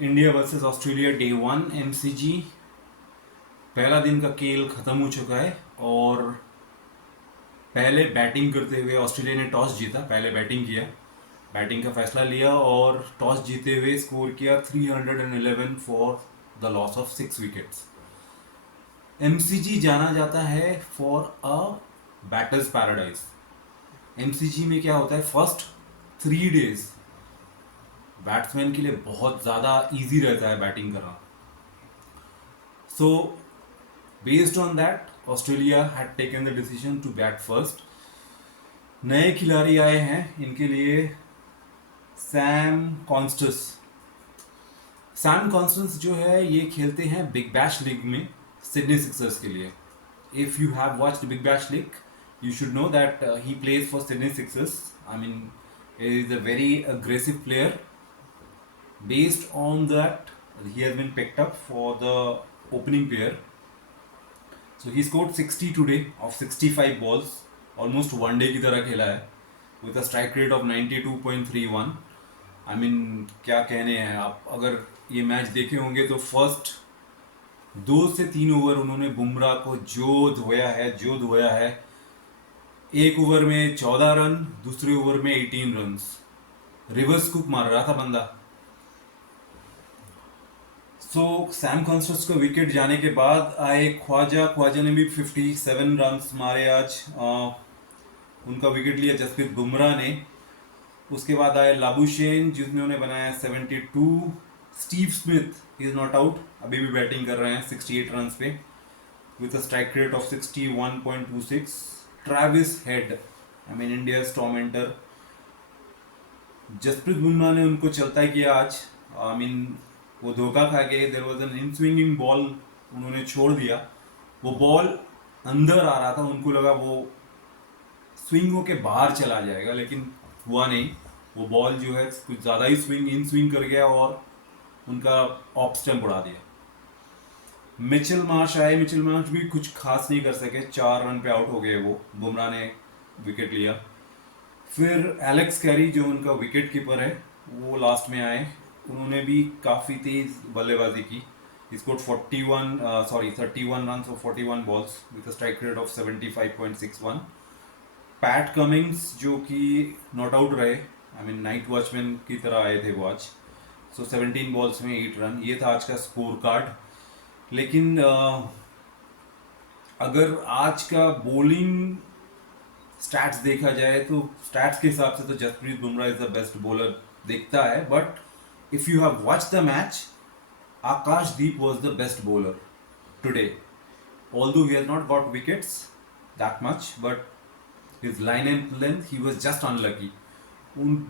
India versus Australia day 1 MCG. पहला दिन का खेल खत्म हो चुका है और पहले बैटिंग करते हुए ऑस्ट्रेलिया ने टॉस जीता, पहले बैटिंग किया, बैटिंग का फैसला लिया और टॉस जीते हुए स्कोर किया 311 for the loss of 6 wickets. MCG जाना जाता है for a batters paradise. MCG में क्या होता है, फर्स्ट 3 डेज बैट्समैन के लिए बहुत ज़्यादा इजी रहता है बैटिंग करना। So based on that Australia had taken the decision to bat first. नए खिलाड़ी आए हैं इनके लिए, सैम कॉन्स्टस। सैम कॉन्स्टेंस जो है ये खेलते हैं बिग बैश लीग में सिडनी सिक्सर्स के लिए। If you have watched big bash league you should know that he plays for Sydney Sixers. I mean, he is a very aggressive player. Based on that, he has been picked up for the opening pair. So he scored 60 today of 65 balls, almost one day की तरह खेला है, with a strike rate of 92.31. I mean, क्या कहने हैं आप, अगर ये मैच देखे होंगे तो फर्स्ट 2 से 3 ओवर उन्होंने बुमराह को जो धोया है। एक ओवर में 14 रन, दूसरे ओवर में 18 रन, रिवर्स स्कूप मार रहा था बंदा। सो सैम कॉन्स्टेंस को विकेट जाने के बाद आए ख्वाजा ने भी 57 रन मारे आज। उनका विकेट लिया जसप्रीत बुमराह ने। उसके बाद आए लाबुशेन जिन्होंने बनाया 72। Steve Smith is not out, अभी भी बैटिंग कर रहे हैं 68 रन पे with a strike rate of 61.26। Travis Head, I mean India tormentor, Jasprit Bumrah ने उनको चलता किया आज। आई मीन वो धोखा खा के there was an in swinging ball उन्होंने छोड़ दिया। वो बॉल अंदर आ रहा था, उनको लगा वो स्विंग होके बाहर चला जाएगा, लेकिन हुआ नहीं। वो बॉल जो है कुछ ज़्यादा ही स्विंग कर गया और उनका ऑफ स्टंप उड़ा दिया। मिचेल मार्श आए, मिचेल मार्श भी कुछ खास नहीं कर सके, 4 रन पे आउट हो गए वो, बुमराह ने विकेट लिया। फिर एलेक्स कैरी जो उनका विकेट कीपर है वो लास्ट में आए, उन्होंने भी काफ़ी तेज बल्लेबाजी की। Score 31 run of 41 balls with a strike rate of 75.61। Pat Cummins जो कि नॉट आउट रहे, आई मीन नाइट वॉचमैन की तरह आए थे वो आज। सो 17 बॉल्स में 8 रन, ये था आज का स्कोर कार्ड। लेकिन अगर आज का बॉलिंग स्टैट्स देखा जाए तो स्टैट्स के हिसाब से तो Jasprit Bumrah is the best bowler दिखता है, but if you have watch the match, Akashdeep was the best bowler today. Although he has not got wickets that much, but his line and length he was just unlucky.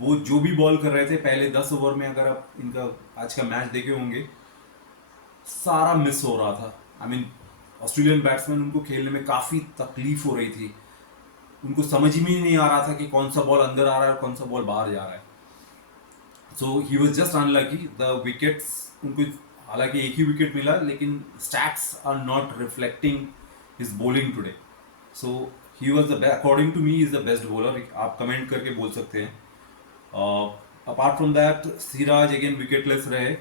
वो जो भी ball कर रहे थे पहले 10 over में, अगर आप इनका आज का मैच देखे होंगे, सारा मिस हो रहा था। आई मीन ऑस्ट्रेलियन बैट्समैन उनको खेलने में काफ़ी तकलीफ हो रही थी, उनको समझ में ही नहीं आ रहा था कि कौन सा बॉल अंदर आ रहा है और कौन सा बॉल बाहर जा रहा है। So he was just unlucky. The wickets उनको, हालांकि एक ही विकेट मिला, लेकिन stats are not reflecting his bowling today. So he was the, according to me is the best bowler. आप कमेंट करके बोल सकते हैं। Apart from that Siraj again wicketless रहे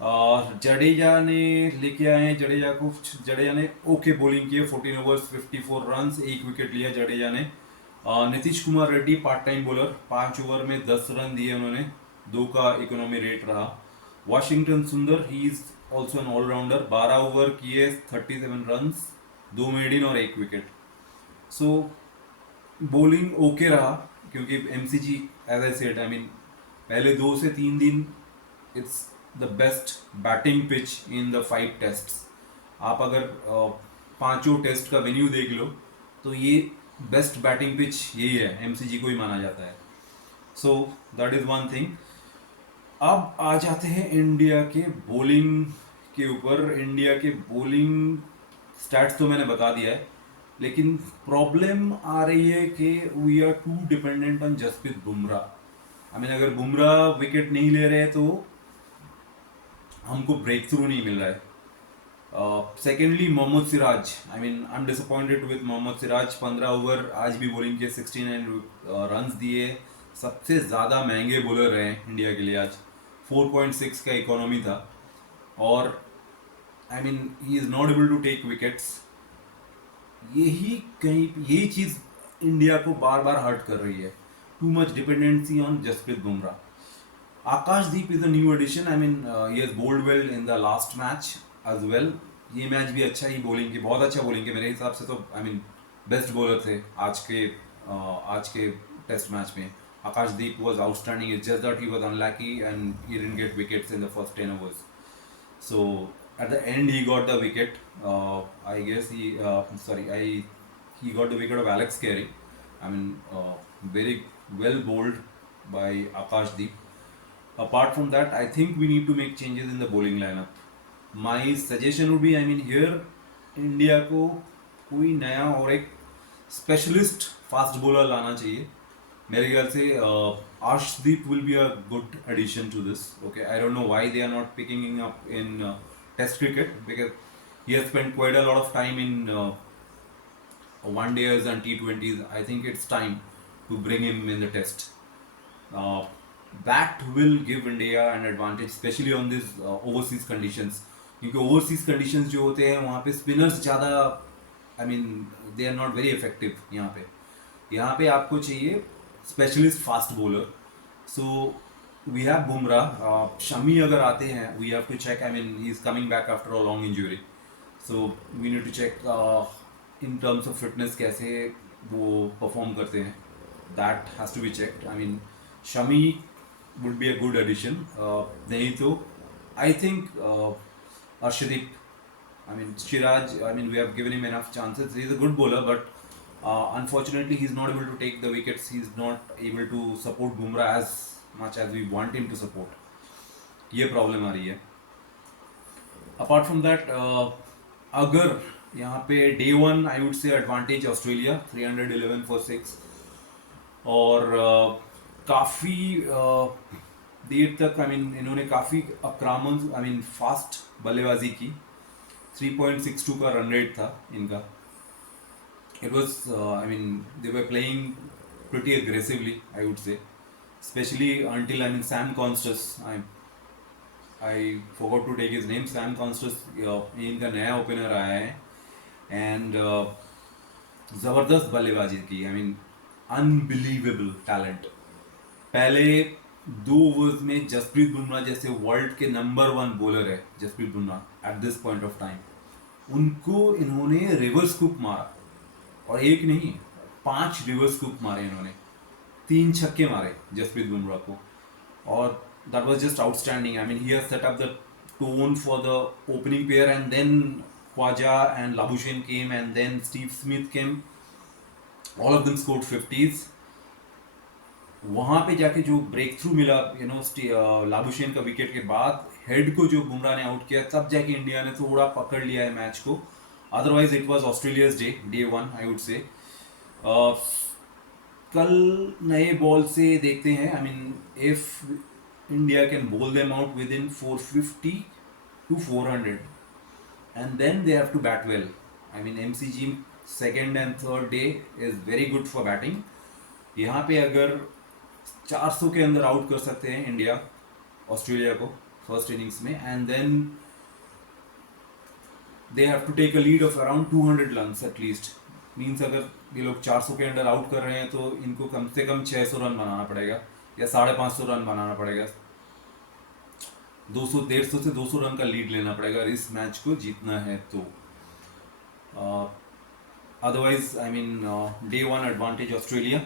और जडेजा ने लेके आए हैं, जडेजा ने ओके बॉलिंग की है, 14 ओवर्स 54 रन, एक विकेट लिया जडेजा ने। Nitish Kumar Reddy part time bowler, 5 over में 10 रन दिए उन्होंने, 2 का इकोनॉमी रेट रहा। Washington Sundar, he is also an allrounder, 12 over किए 37 रन, 2 मेडिन और 1 विकेट। सो बॉलिंग ओके रहा, क्योंकि MCG as I said, I mean पहले 2 से 3 दिन it's the best batting pitch in the 5 tests. आप अगर 5 टेस्ट का वेन्यू देख लो तो ये बेस्ट बैटिंग पिच यही है, एमसीजी को ही माना जाता है। So that is one thing. अब आ जाते हैं इंडिया के बॉलिंग के ऊपर। इंडिया के बॉलिंग स्टैट्स तो मैंने बता दिया है, लेकिन प्रॉब्लम आ रही है कि we are too dependent on Jasprit Bumrah. I mean अगर बुमराह विकेट नहीं ले रहे तो हमको ब्रेक थ्रू नहीं मिल रहा है। Secondly Mohammed Siraj, I mean I am disappointed with Mohammed Siraj. 15 over आज भी बॉलिंग किए, 69 रन दिए, सबसे ज़्यादा महंगे बॉलर रहे इंडिया के लिए आज। 4.6 का इकोनॉमी था, और I mean he is not able to take wickets. यही चीज इंडिया को बार बार हर्ट कर रही है, too much dependency on Jasprit Bumrah. Akashdeep is a new addition, I mean he has bowled well in the last match as well. ये match भी अच्छा ही bowling के, बहुत अच्छा बॉलिंग के मेरे हिसाब से तो, आई मीन बेस्ट बॉलर थे आज के टेस्ट मैच में। आकाशदीप was outstanding. It's just that he was unlucky and he didn't get wickets in the first 10 overs. So at the end he got the wicket. I guess he got the wicket of Alex Carey. I mean, very well bowled by Akashdeep. Apart from that, I think we need to make changes in the bowling lineup. My suggestion would be, I mean, here India को कोई नया और एक specialist fast bowler लाना चाहिए। मेरे ख्याल से Arshdeep will be a good addition to this. Okay, I don't know why they are not picking up in test cricket, because he has spent quite a lot of time in one-days and T20s. I think it's time to bring him in the test. That will give India an advantage, especially on these overseas conditions. क्योंकि overseas conditions जो होते हैं वहाँ पे spinners ज़्यादा, I mean they are not very effective. यहाँ पे आपको चाहिए specialist fast bowler. So we have Bumrah, Shami अगर आते हैं, we have to check, I mean he is coming back after a long injury, so we need to check in terms of fitness कैसे वो perform करते हैं। That has to be checked. I mean Shami would be a good addition. नहीं तो I think Arshdeep, I mean Shiraj, I mean we have given him enough chances. He's a good bowler, but unfortunately he's not able to take the wickets. He's not able to support Bumrah as much as we want him to support. ये problem आ रही है। Apart from that, अगर यहाँ पे day one I would say advantage Australia 311 for 6, और काफ़ी देर तक, I mean इन्होंने काफ़ी आक्रामक, आई मीन फास्ट बल्लेबाजी की। 3.62 का रन रेट था इनका। It was, I mean they were playing pretty aggressively, I would say, specially until, I mean Sam Konstas, I forgot to take his name, Sam Konstas इनका नया opener आया है, and ज़बरदस्त बल्लेबाजी की। I mean unbelievable talent. पहले 2 overs में जसप्रीत बुमराह जैसे वर्ल्ड के नंबर 1 बॉलर है Jasprit Bumrah at this point of time, उनको इन्होंने रिवर्स स्कूप मारा, और एक नहीं 5 रिवर्स स्कूप मारे इन्होंने, 3 छक्के मारे जसप्रीत बुमराह को, और that was just outstanding. I mean he has set up the tone for the opening pair, and then Khawaja and Labuschagne came, and then Steve Smith came, all of them scored 50s। वहाँ पे जाके जो breakthrough मिला, you know, Labuschagne का wicket के बाद head को जो बुमराह ने आउट किया, तब जाके इंडिया ने थोड़ा पकड़ लिया है मैच को। Otherwise it was Australia's day 1 I would say. कल नए बॉल से देखते हैं, I mean if India can bowl them out within 450 to 400, and then they have to bat well. I mean MCG second and third day is very good for batting. यहाँ पे अगर 400 के अंदर out कर सकते हैं India Australia को first innings में, and then they have to take a lead of around 200 runs at least. Means अगर ये लोग 400 के अंदर आउट कर रहे हैं तो इनको कम से कम 600 रन बनाना पड़ेगा, या 550 रन बनाना पड़ेगा। 150 से 200 रन का लीड लेना पड़ेगा इस मैच को जीतना है तो। Otherwise I mean day 1 advantage Australia.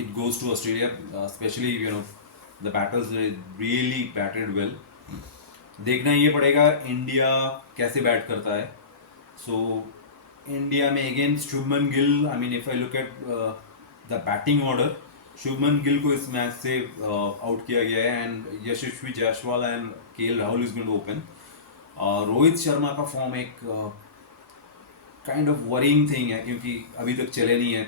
It goes to Australia, especially you know the batters really batted well. देखना ये पड़ेगा इंडिया कैसे बैट करता है। सो इंडिया में again Shubman Gill, I mean if I look at the batting order, Shubman Gill को इस match से आउट किया गया है, and Yashasvi Jaiswal and KL Rahul is going to open. Rohit Sharma का फॉर्म एक काइंड ऑफ वरिंग थिंग है, क्योंकि अभी तक चले नहीं है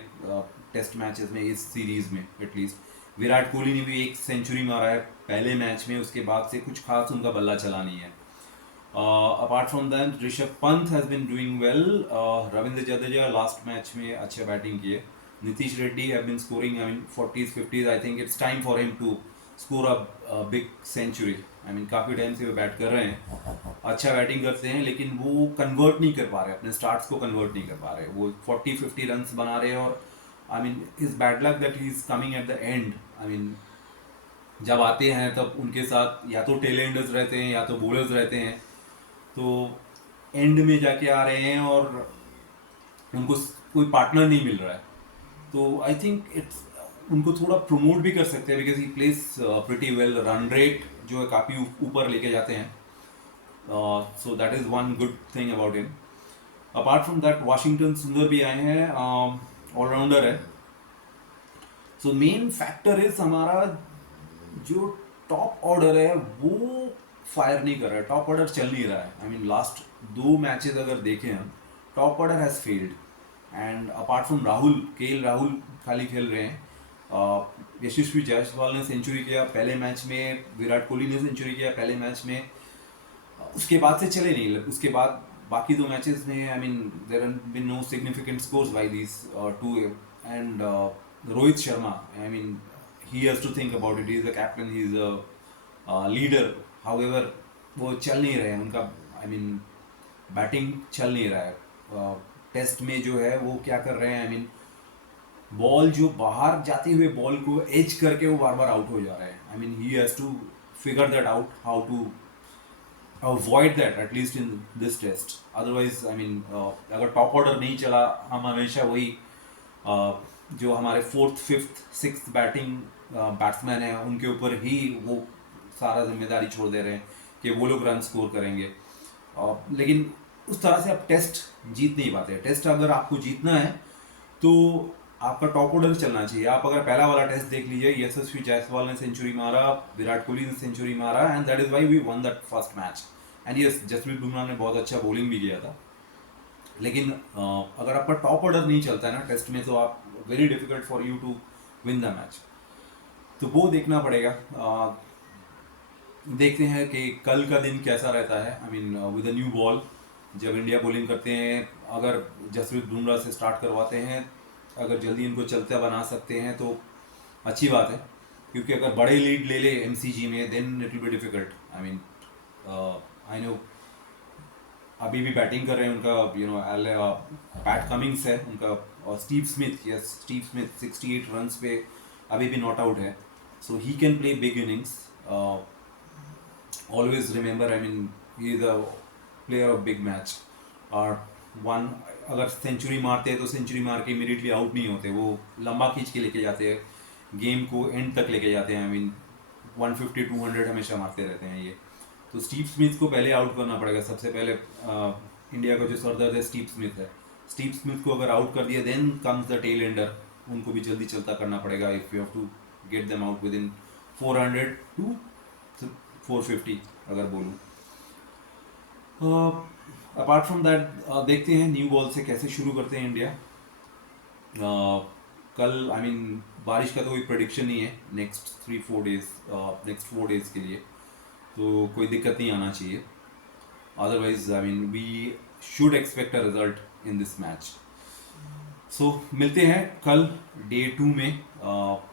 टेस्ट मैचेस में इस सीरीज में एटलीस्ट। विराट कोहली ने भी 1 सेंचुरी मारा है पहले मैच में, उसके बाद से कुछ खास उनका बल्ला चला नहीं है। Apart from that Rishabh Pant has been doing well, Ravindra Jadeja last match में अच्छे बैटिंग किए, Nitish Reddy have been scoring, I mean 40s 50s। I think it's time for him to score a big century. I mean काफ़ी टाइम से वो bat कर रहे हैं, अच्छा बैटिंग करते हैं, लेकिन वो कन्वर्ट नहीं कर पा रहे, अपने स्टार्ट्स को कन्वर्ट नहीं कर पा रहे। वो 40-50 रन्स बना रहे हैं, और I mean is bad luck that he is coming at the end. I mean जब आते हैं तब उनके साथ या तो टेल एंडर्स रहते हैं या तो बॉलर्स रहते हैं, तो एंड में जाके आ रहे हैं और उनको कोई पार्टनर नहीं मिल रहा है। तो आई थिंक इट्स उनको थोड़ा प्रमोट भी कर सकते हैं, because he place pretty well. Run rate जो है काफ़ी ऊपर लेके जाते हैं, so that is one good thing about him. Apart from that Washington सुंदर भी आए हैं, ऑलराउंडर है। सो मेन फैक्टर इज हमारा जो टॉप ऑर्डर है वो फायर नहीं कर रहा है, टॉप ऑर्डर चल नहीं रहा है। आई मीन लास्ट 2 मैचेस अगर देखें हम, top order has failed. And apart from Rahul, Rahul खाली खेल रहे हैं। यशस्वी जायसवाल ने सेंचुरी किया पहले मैच में, विराट कोहली ने सेंचुरी किया पहले मैच में, उसके बाद से चले नहीं। उसके बाद बाकी 2 मैचेस में I mean there have been no significant scores by these two. And Rohit Sharma, I mean he has to think about it, he is a captain, he is a leader. However वो चल नहीं रहे हैं उनका, आई मीन बैटिंग चल नहीं रहा है। टेस्ट में जो है वो क्या कर रहे हैं, आई मीन बॉल जो बाहर जाते हुए बॉल को एज करके वो बार बार आउट हो जा रहे हैं। I mean he has to figure that out, how to avoid that at least in this test. Otherwise I mean अगर टॉप ऑर्डर नहीं चला, हम हमेशा वही जो हमारे 4th 5th 6th batting batsman हैं उनके ऊपर ही वो सारा जिम्मेदारी छोड़ दे रहे हैं कि वो लोग रन स्कोर करेंगे। लेकिन उस तरह से आप टेस्ट जीत नहीं पाते। टेस्ट अगर आपको जीतना है तो आपका टॉप ऑर्डर चलना चाहिए। आप अगर पहला वाला टेस्ट देख लीजिए, यशस्वी जायसवाल ने सेंचुरी मारा, विराट कोहली ने सेंचुरी मारा, and that is why we won that first match. And yes, Jasprit Bumrah ने बहुत अच्छा बॉलिंग भी किया था। लेकिन अगर आपका टॉप ऑर्डर नहीं चलता है ना टेस्ट में, तो आप very difficult for you to win the match. तो वो देखना पड़ेगा। देखते हैं कि कल का दिन कैसा रहता है। I mean with a new ball, जब इंडिया बॉलिंग करते हैं, अगर जसप्रीत बुमराह से स्टार्ट करवाते हैं, अगर जल्दी इनको चलता बना सकते हैं तो अच्छी बात है। क्योंकि अगर बड़े लीड ले ले एमसीजी में, then it will be difficult. I mean I know अभी भी बैटिंग कर रहे हैं उनका, यू नो पैट कमिंग्स है उनका, और Steve Smith, yes Steve Smith 68 runs पे अभी भी नॉट आउट है। So he can play big innings. Always remember, I mean he is a player of big match. और वन अगर सेंचुरी मारते हैं तो सेंचुरी मार के इमीडिएटली आउट नहीं होते, वो लंबा खींच के लेके जाते हैं, गेम को एंड तक लेके जाते हैं। आई मीन 150-200 हमेशा मारते रहते हैं ये। तो स्टीव स्मिथ को पहले आउट करना पड़ेगा सबसे पहले। इंडिया का जो सरदर्द है स्टीव स्मिथ है। स्टीव स्मिथ को अगर आउट कर दिया, then comes the tail ender, उनको भी जल्दी चलता करना पड़ेगा if you have to get them out within 400 to 450 अगर बोलूँ। अपार्ट फ्रॉम दैट देखते हैं न्यू बॉल से कैसे शुरू करते हैं इंडिया। कल आई मीन बारिश का तो कोई प्रेडिक्शन नहीं है नेक्स्ट 3-4 डेज, नेक्स्ट 4 डेज के लिए, तो कोई दिक्कत नहीं आना चाहिए। Otherwise I mean we should expect a result in this match. So मिलते हैं कल डे 2 में,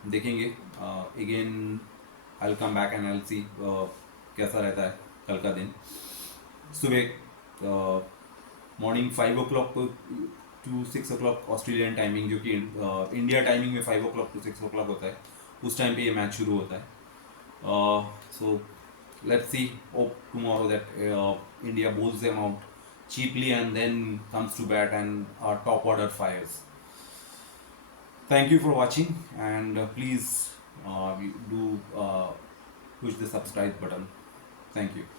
देखेंगे again. I will come back and I will see कैसा रहता है कल का दिन। सुबह morning 5 o'clock to 6 o'clock Australian timing, जो कि इंडिया टाइमिंग में 5 o'clock to 6 o'clock होता है, उस टाइम पे ये मैच शुरू होता है। सो let's see, hope tomorrow that India bowls them out cheaply and then comes to bat and our top order fires. Thank you for watching, and please do push the subscribe button. Thank you.